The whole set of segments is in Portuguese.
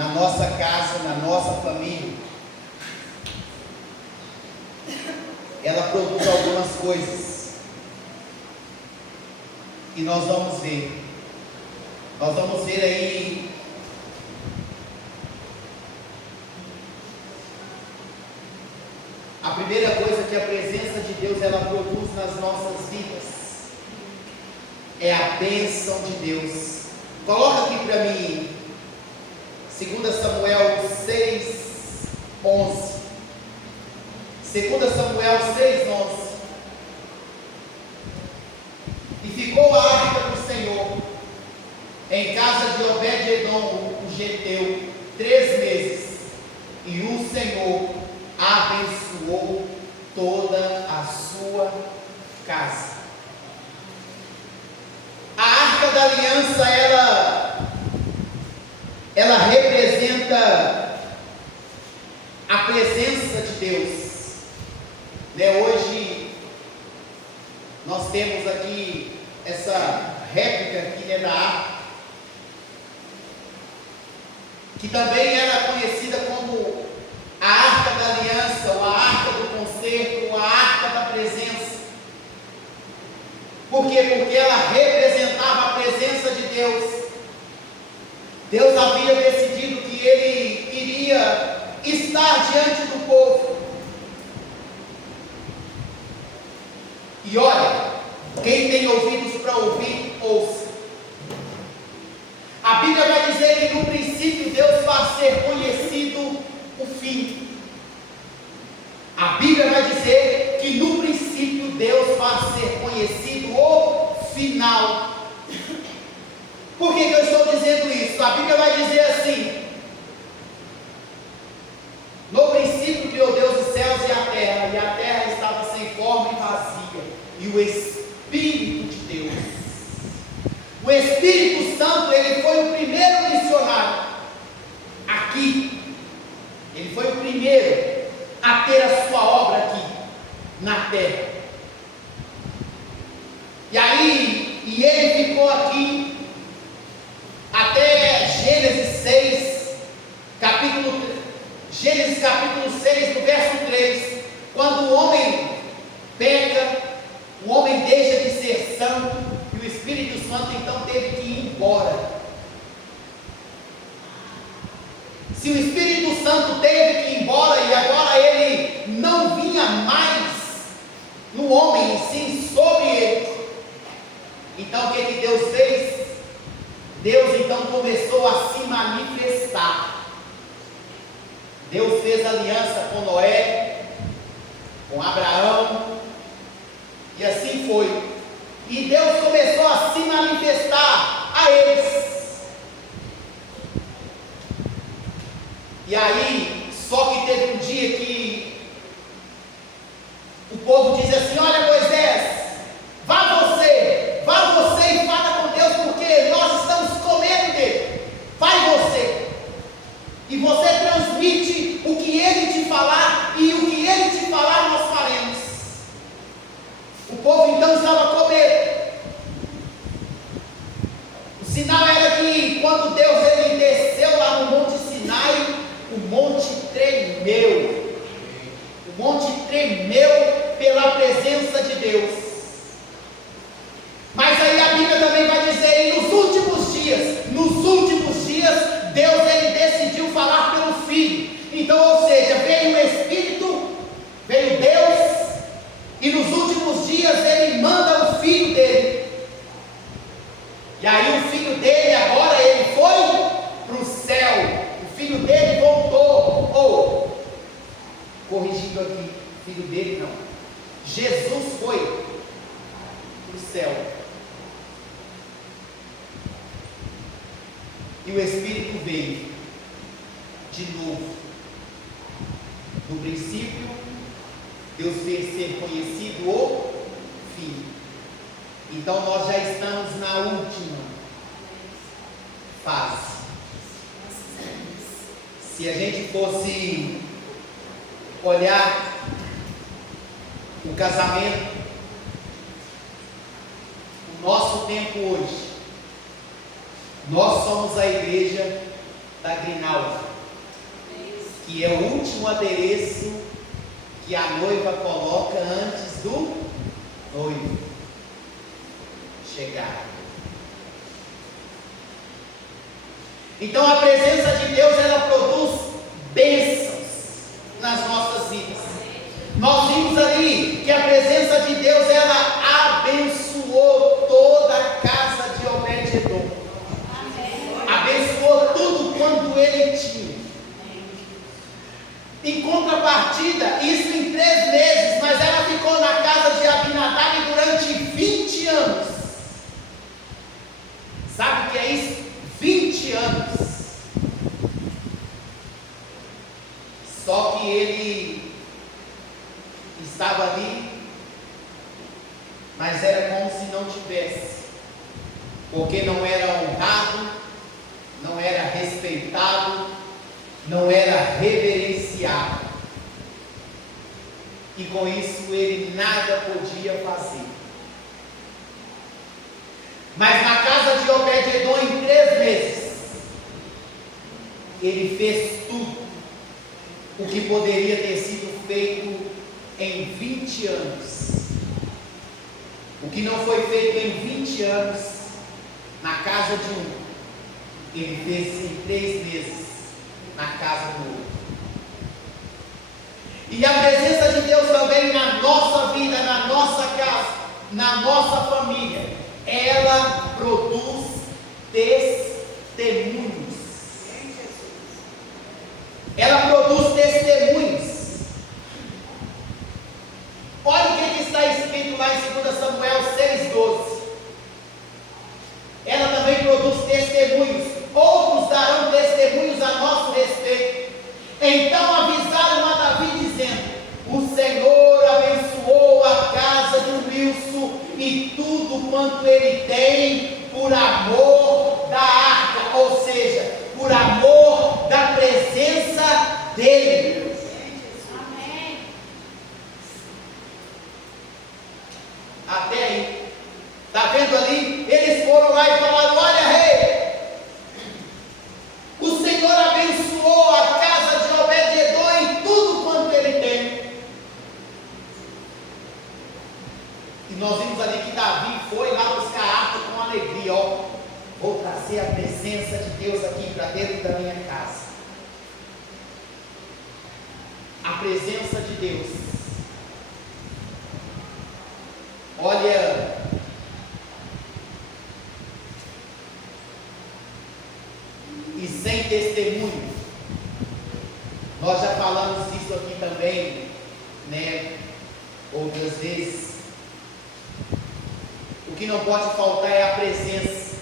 na nossa casa, na nossa família, ela produz algumas coisas. E nós vamos ver. Nós vamos ver aí a primeira coisa que a presença de Deus ela produz nas nossas vidas é a bênção de Deus. Coloca aqui para mim 2 Samuel 6:11. 2 Samuel 6:11. E ficou a arca do Senhor em casa de Obed-edom, o geteu, 3 meses, e o Senhor abençoou toda a sua casa. A arca da aliança, ela representa a presença de Deus. Hoje nós temos aqui essa réplica aqui, da arca, que também era conhecida como a arca da aliança, ou a arca do concerto, ou a arca da presença. Por quê? Porque ela representava a presença de Deus. Deus havia decidido que Ele iria estar diante do povo. E olha, quem tem ouvidos para ouvir, ouça. A Bíblia vai dizer que no princípio Deus faz ser conhecido o fim. A Bíblia vai dizer que no princípio Deus faz ser conhecido o final. Por que eu estou dizendo isso? A Bíblia vai dizer assim: no princípio criou Deus os céus e a terra estava sem forma e vazia, e o Espírito de Deus, o Espírito Santo, ele foi o primeiro missionário aqui. Ele foi o primeiro a ter a sua obra aqui na terra. E aí, ele ficou aqui até Gênesis capítulo 6, no verso 3, quando o homem peca, o homem deixa de ser santo, e o Espírito Santo então teve que ir embora. Se o Espírito Santo teve que ir embora e agora ele não vinha mais no homem, e sim sobre ele, então o que Deus fez? Deus então começou a se manifestar. Deus fez aliança com Noé, com Abraão, e assim foi. E Deus começou a se manifestar a eles. E aí, só que teve um dia que o povo diz assim: olha, Moisés, vá você e fala com Deus, porque nós estamos com medo dele. Vai você, e você transmite o que ele te falar, e o que ele te falar nós faremos. O povo então estava com medo. O sinal era que quando Deus ele desceu lá no Monte Sinai, o monte tremeu. O monte tremeu pela presença de Deus. Mas aí a Bíblia também vai dizer, e nos últimos dias, Deus ele decidiu falar pelo Filho. Então, ou seja, veio o Espírito, veio Deus, e nos últimos dias ele manda o Filho dele. E aí o Filho dele agora ele foi para o céu. O Filho dele voltou. Corrigindo aqui, filho dele não. Jesus foi para o céu. E o Espírito veio de novo. No princípio, Deus fez ser conhecido o Filho. Então nós já estamos na última fase. Se a gente fosse olhar o casamento, o nosso tempo hoje, nós somos a igreja da Grinaldi, que é o último adereço que a noiva coloca antes do noivo chegar. Então a presença de Deus, ela produz bênçãos nas nossas vidas. Nós vimos ali que a presença de Deus, ela abençoou toda a casa de Obed-edom. Abençoou tudo quanto ele tinha. Em contrapartida, isso em 3 meses, mas ela ficou na casa de Abinadab durante 20 anos. Sabe o que é isso? 20 anos. Só que ele estava ali, mas era como se não tivesse, porque não era honrado, não era respeitado, não era reverenciado, e com isso ele nada podia fazer. Mas na casa de Obed-edom, em 3 meses, ele fez tudo o que poderia ter sido feito em 20 anos. O que não foi feito em 20 anos, na casa de um, ele fez em 3 meses, na casa do outro. E a presença de Deus também na nossa vida, na nossa casa, na nossa família, ela produz testemunhos. Ela produz testemunhos. Olha o que está escrito lá em 2 Samuel 6,12. Ela também produz testemunhos. Outros darão testemunhos a nosso respeito. Então avisaram a Davi dizendo: o Senhor abençoou a casa de Wilson e tudo quanto ele tem por amor da arca, ou seja, por amor da presença dele. Amém. Até aí, está vendo ali? Eles foram lá e falaram: olha, rei, o Senhor abençoou a casa de Obed-edom e tudo quanto ele tem. E nós vimos ali que Davi foi lá buscar a arca com alegria. Ó, vou trazer a presença de Deus aqui para dentro da minha casa. A presença de Deus. Olha, e sem testemunho, nós já falamos isso aqui também, né? Outras vezes. O que não pode faltar é a presença.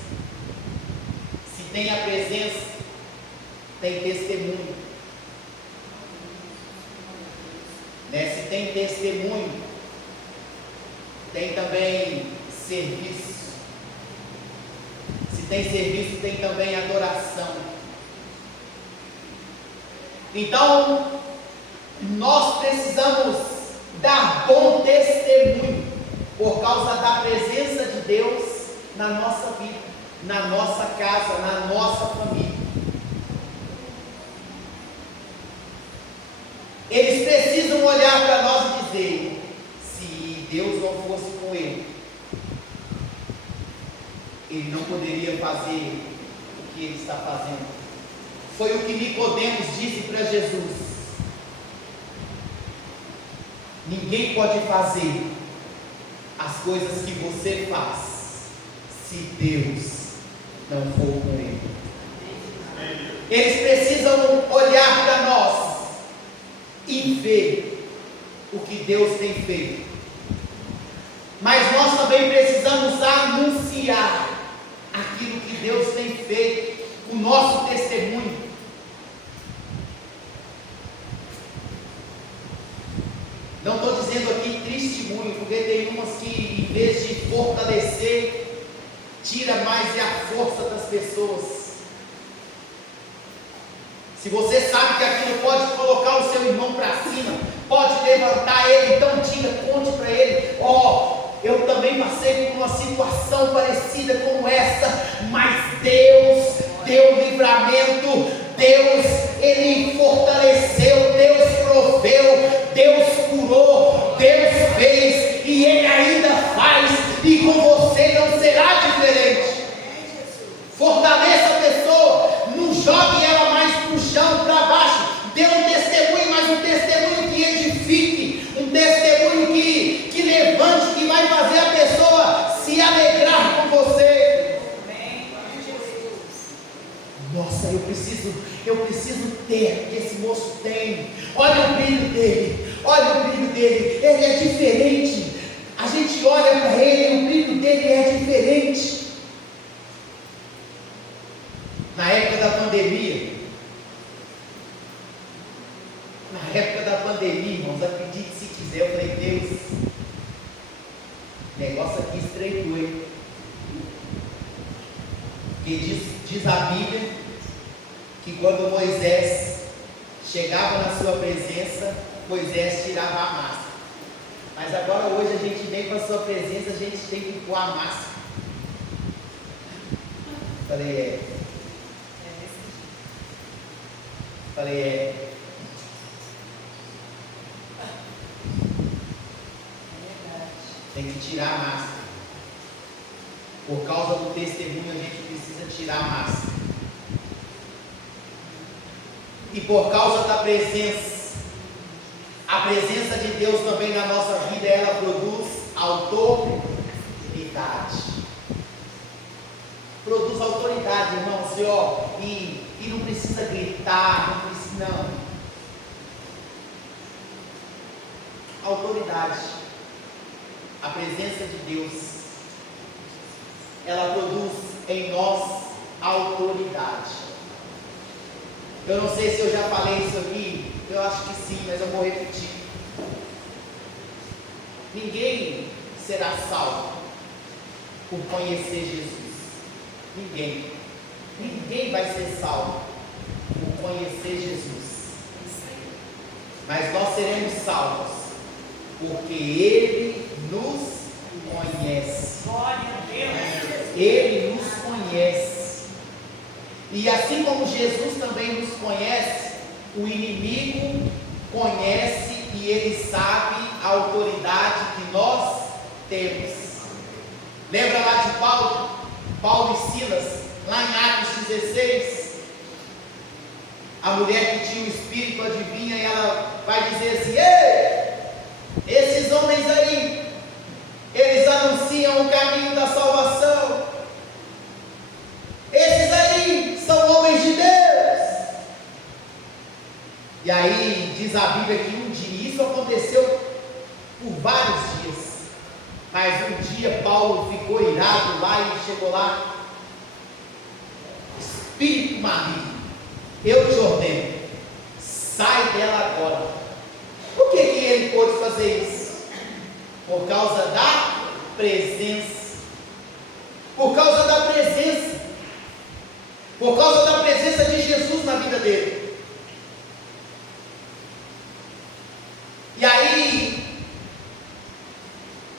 Se tem a presença, tem testemunho. Né? Se tem testemunho, tem também serviço. Se tem serviço, tem também adoração. Então, nós precisamos dar bom testemunho por causa da presença de Deus na nossa vida, na nossa casa, na nossa família. Eles precisam olhar para nós e dizer: se Deus não fosse com ele, ele não poderia fazer o que ele está fazendo. Foi o que Nicodemos disse para Jesus: ninguém pode fazer as coisas que você faz se Deus não for com ele. Eles precisam olhar para nós e ver o que Deus tem feito. Mas nós também precisamos anunciar aquilo que Deus tem feito, o nosso testemunho. Não estou dizendo aqui testemunho, porque tem umas que, em vez de fortalecer, tira mais a força das pessoas. Se você sabe que aquilo pode colocar o seu irmão para cima, pode levantar ele, então diga, conte para ele: ó, eu também passei por uma situação parecida com essa, mas Deus deu livramento, Deus, Ele fortaleceu, Deus proveu, Deus curou, Deus fez, e Ele ainda faz, e com você não será diferente. Fortaleça a pessoa, não jogue ela mais para o chão, para baixo, dê um testemunho, mas um testemunho que edifique, um testemunho que levante, que vai fazer a pessoa se alegrar com você. Nossa, eu preciso ter o que esse moço tem. Olha o brilho dele, ele é diferente. A gente olha para ele, o brilho dele é diferente. Na época da pandemia, irmãos, acredite se quiser, eu falei, Deus, o negócio aqui estreitou, hein? Porque diz a Bíblia que quando Moisés chegava na sua presença, Moisés tirava a máscara. Mas agora hoje a gente vem para a sua presença, a gente tem que pôr a máscara. Falei, tem que tirar a máscara. Por causa do testemunho, a gente precisa tirar a máscara. E por causa da presença, a presença de Deus também na nossa vida, ela produz autoridade. Produz autoridade, irmãos, e não precisa gritar, não. Autoridade. A presença de Deus, ela produz em nós autoridade. Eu não sei se eu já falei isso aqui, eu acho que sim, mas eu vou repetir. Ninguém será salvo por conhecer Jesus. Ninguém vai ser salvo por conhecer Jesus. Mas nós seremos salvos porque Ele nos conhece. Ele nos conhece. E assim como Jesus também nos conhece, o inimigo conhece e ele sabe a autoridade que nós temos. Lembra lá de Paulo e Silas, lá em Atos 16? A mulher que tinha o espírito adivinha e ela vai dizer assim: ei, esses homens aí, eles anunciam o caminho da salvação. Esses aí são homens de Deus. E aí diz a Bíblia que um dia, isso aconteceu por vários dias, mas um dia Paulo ficou irado lá e chegou lá: espírito maligno, eu te ordeno, sai dela agora. Por que ele pôde fazer isso? Por causa da presença. Por causa da presença. Por causa da presença de Jesus na vida dele. E aí,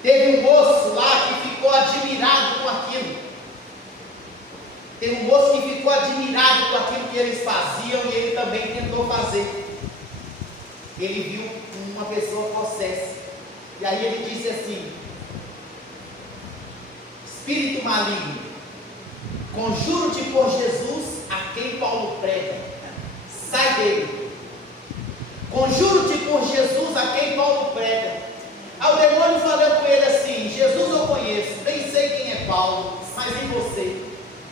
teve um moço lá que ficou admirado com aquilo. Teve um moço que ficou admirado com aquilo que eles faziam e ele também tentou fazer. Ele viu uma pessoa possessa. E aí ele disse assim: espírito maligno, conjuro-te por Jesus a quem Paulo prega, sai dele. Conjuro-te por Jesus a quem Paulo prega. Aí o demônio falou com ele assim: Jesus eu conheço, bem sei quem é Paulo, mas e você?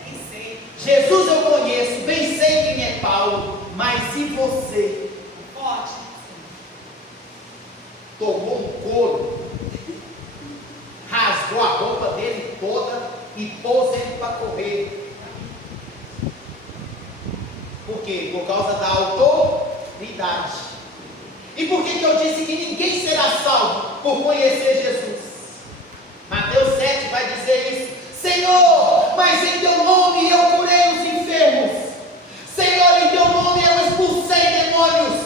Nem sei. Jesus eu conheço, bem sei quem é Paulo, mas e você? Pode. Tomou um couro, rasgou a roupa dele toda e pôs ele para correr. Por quê? Por causa da autoridade. E por que eu disse que ninguém será salvo por conhecer Jesus? Mateus 7 vai dizer isso: Senhor, mas em teu nome eu curei os enfermos. Senhor, em teu nome eu expulsei demônios.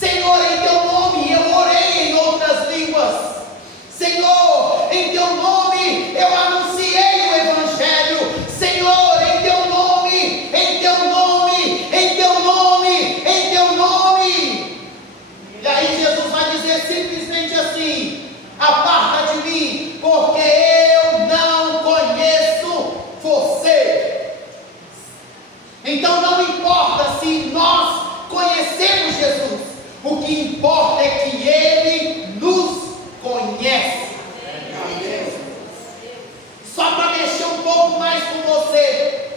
Senhor, em teu nome eu orei em outras línguas. Senhor, em teu nome eu anunciei o Evangelho. Senhor, em teu nome, em teu nome, em teu nome que importa é que Ele nos conhece. Só para mexer um pouco mais com você,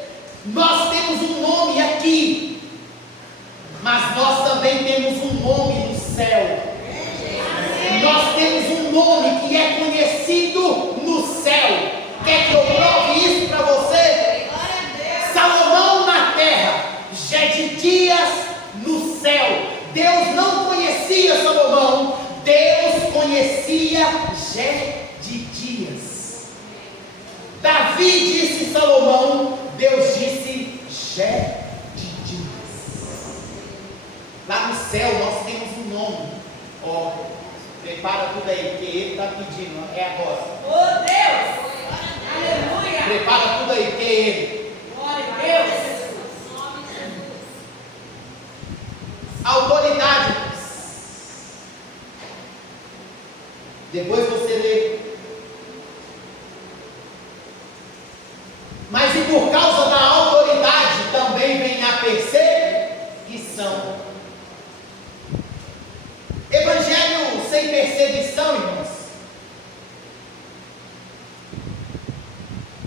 nós temos um nome aqui, mas nós também temos um nome no céu. Nós temos um nome que é conhecido no céu. Quer que eu prove isso para você? Salomão na terra, Jedidias no céu. Deus não conhecia Salomão, Deus conhecia Jedidias. Davi disse Salomão, Deus disse Jedidias. Lá no céu nós temos um nome. Ó, prepara tudo aí, porque ele está pedindo, é agora. Oh Deus! Aleluia! Prepara tudo aí, porque é ele. Glória a Deus! Autoridade. Depois você lê. Mas e por causa da autoridade também vem a perseguição. Evangelho sem perseguição, irmãos.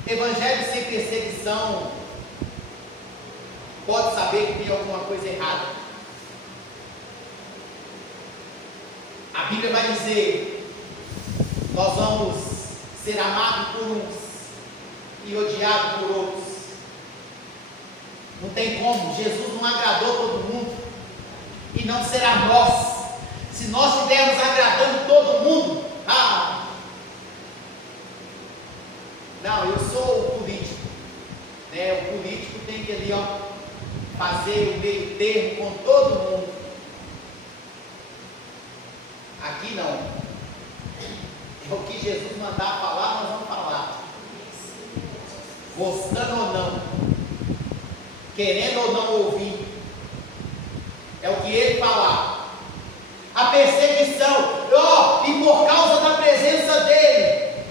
Evangelho sem perseguição pode saber que tem alguma coisa errada. A Bíblia vai dizer: nós vamos ser amados por uns e odiados por outros. Não tem como. Jesus não agradou todo mundo e não será nós. Se nós estivermos agradando todo mundo, não, eu sou o político, né? O político tem que ali, fazer o meio termo com todo mundo. Aqui não. É o que Jesus mandar falar, nós vamos falar. Gostando ou não, querendo ou não ouvir, é o que ele falar. A perseguição, e por causa da presença dele,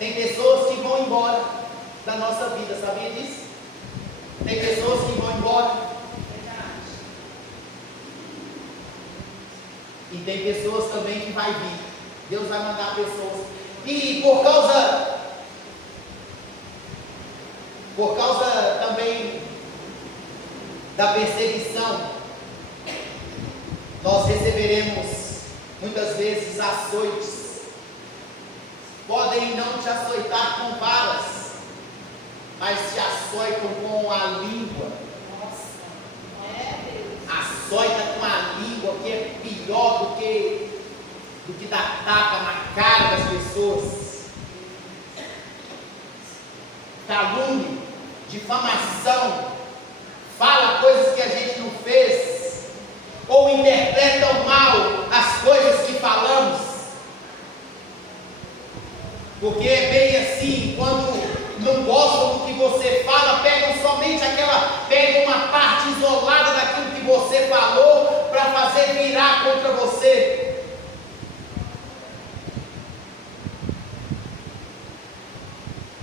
tem pessoas que vão embora da nossa vida, sabia disso? Tem pessoas que vão embora. E tem pessoas também que vai vir. Deus vai mandar pessoas. E por causa também da perseguição, nós receberemos muitas vezes açoites. Podem não te açoitar com varas, mas te açoitam com a língua. Açoita com a língua, que é pior do que dar tapa na cara das pessoas. Calúnia, difamação, fala coisas que a gente não fez, ou interpretam mal as coisas que falamos. Porque é bem assim, quando não gostam do que você fala, pegam uma parte isolada daquilo que você falou para fazer virar contra você.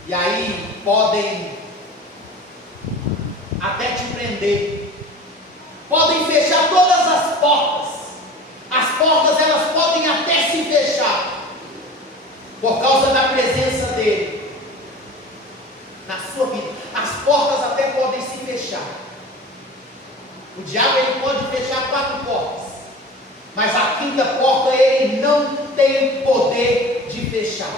E aí podem até te prender, podem fechar todas as portas. As portas elas podem até se fechar por causa da presença dele na sua vida. As portas até podem se fechar. O diabo ele pode fechar 4 portas, mas a 5ª porta ele não tem poder de fechar.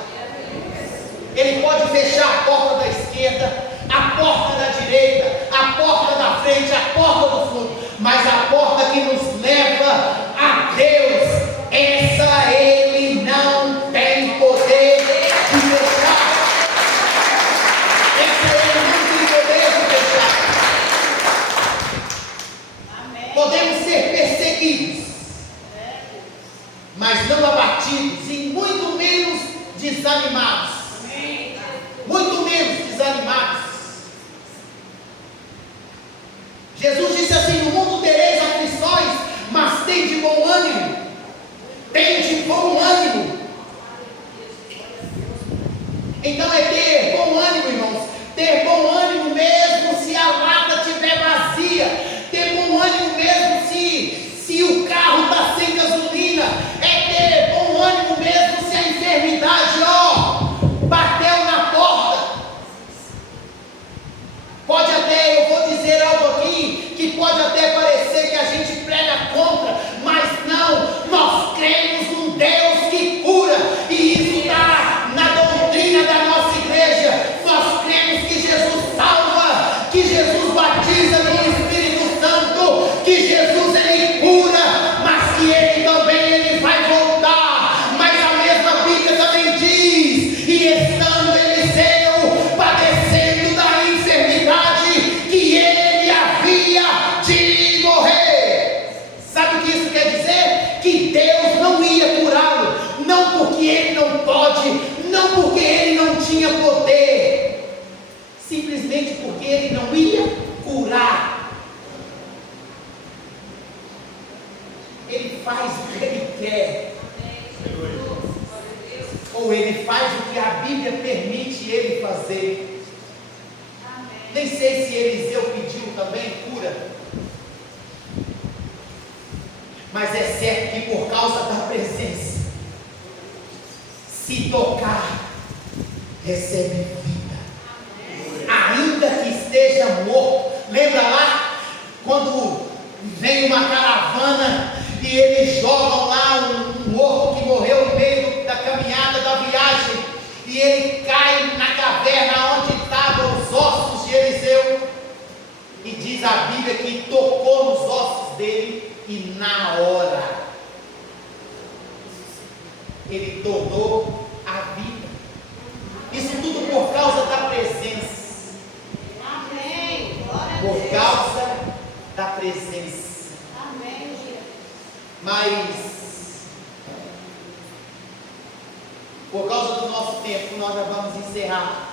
Ele pode fechar a porta da esquerda, a porta da direita, a porta da frente, a porta do fundo, mas a porta que nos leva a Deus, essa ele não tem poder de fechar. Essa ele não tem poder de fechar. Amém. Podemos ser perseguidos, mas não abatidos, e muito menos desanimados. Muito menos desanimados. Jesus disse assim: no mundo tereis aflições, mas tem de bom ânimo. Tem de bom ânimo. Então é ter bom ânimo, irmãos. Ter bom ânimo mesmo se a lata estiver vazia. Ter bom ânimo mesmo se o carro pode até parecer que a gente prega contra, mas não, nós cremos num Deus que cura, e isso está na doutrina da nossa igreja. Nós cremos que Jesus salva, que Jesus batiza com o Espírito Santo, que Jesus ele cura, mas que ele também ele vai voltar. Mas a mesma Bíblia também diz, e estando Eliseu padecendo da enfermidade que ele havia de morrer. Sabe o que isso quer dizer? Que Deus não ia curá-lo, não porque ele não pode, não porque ele não tinha poder, simplesmente porque ele não ia curar. Ele faz o que ele quer, ou ele faz o que a Bíblia permite ele fazer. Nem sei se Eliseu pediu também cura, mas é certo que por causa da presença, se tocar, recebe vida, ainda que esteja morto. Lembra lá, quando vem uma caravana e eles jogam lá um morto que morreu no meio da caminhada da viagem, e ele cai na caverna onde estavam os ossos de Eliseu, e diz a Bíblia que tocou nos ossos dele, e na hora ele tornou a vida. Isso tudo por causa da presença. Amém. Por causa da presença. Amém. Mas por causa do nosso tempo nós já vamos encerrar.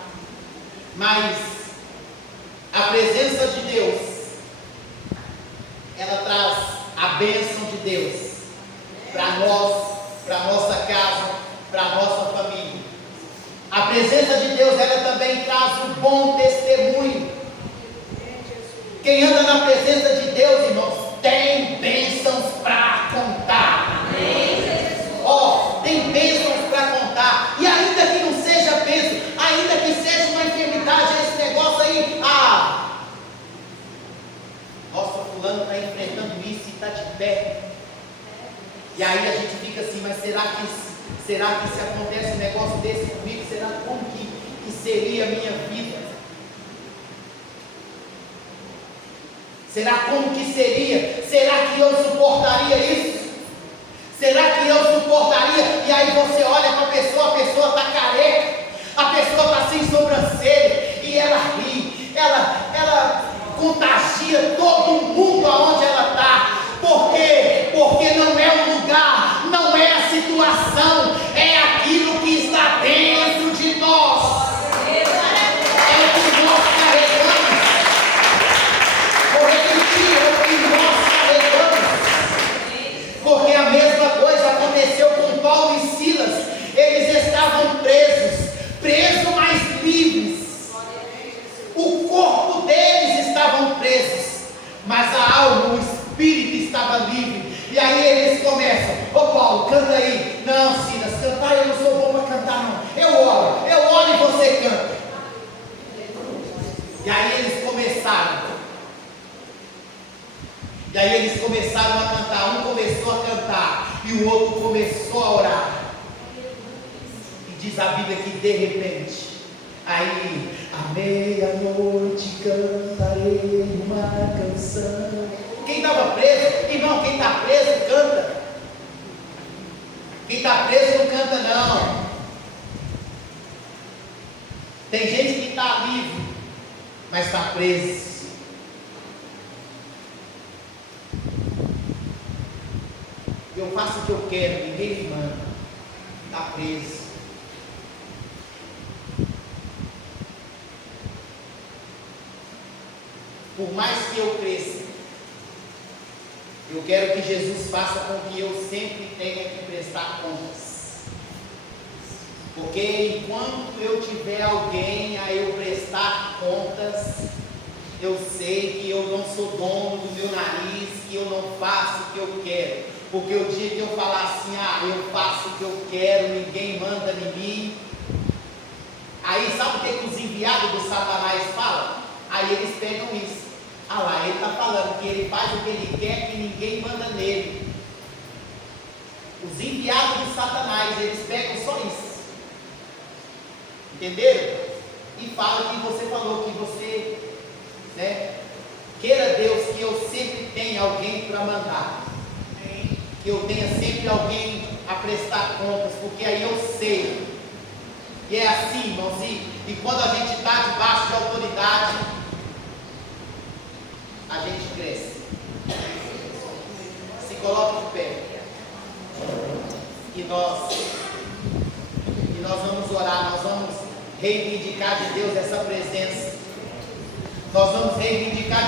Mas a presença de Deus, ela traz a bênção de Deus para nós, para nossa casa, para nossa família. A presença de Deus, ela também traz um bom testemunho. Quem anda na presença de Deus, irmãos, tem bênçãos para contar. Ó, tem bênçãos para contar. E ainda que não seja bênção, ainda que seja uma enfermidade, esse negócio aí, nossa, fulano está enfrentando isso e está de pé. E aí a gente fica assim, mas será que se acontece um negócio desse comigo, será como que seria a minha vida? Será como que seria? Será que eu suportaria isso? Será que eu suportaria? E aí você olha para a pessoa está careca, a pessoa está sem sobrancelha, e ela ri, ela contagia todo mundo aonde ela está. Por quê? Porque não é o lugar, não é a situação, é aquilo que está dentro de nós. É o que nós carregamos. Vou repetir, é o que nós carregamos. Porque a mesma coisa aconteceu com Paulo e Silas. Eles estavam presos, mas livres. O corpo deles estavam presos, mas a alma, o espírito estava livre. E aí eles começam: ô Paulo, canta aí. Não, Silas, cantar eu não sou bom para cantar não. Eu oro e você canta. E aí eles começaram a cantar. Um começou a cantar e o outro começou a orar. E diz a Bíblia que de repente, aí, à meia-noite cantarei uma canção. Quem estava preso, irmão, quem está preso canta. Quem está preso não canta não. Tem gente que está livre, mas está preso. Eu faço o que eu quero, ninguém me manda. Está preso. Por mais que eu cresça, eu quero que Jesus faça com que eu sempre tenha que prestar contas. Porque enquanto eu tiver alguém a eu prestar contas, eu sei que eu não sou dono do meu nariz, que eu não faço o que eu quero. Porque o dia que eu falar assim, eu faço o que eu quero, ninguém manda em mim. Aí sabe o que os enviados do Satanás falam? Aí eles pegam isso. Ah lá, ele está falando que ele faz o que ele quer, que ninguém manda nele. Os enviados de Satanás, eles pegam só isso. Entenderam? E fala que você falou, que você, né? Queira Deus que eu sempre tenha alguém para mandar. Que eu tenha sempre alguém a prestar contas, porque aí eu sei. E é assim, irmãos, e quando a gente está debaixo de autoridade, a gente cresce. Se coloque de pé. E nós vamos orar, nós vamos reivindicar de Deus essa presença. Nós vamos reivindicar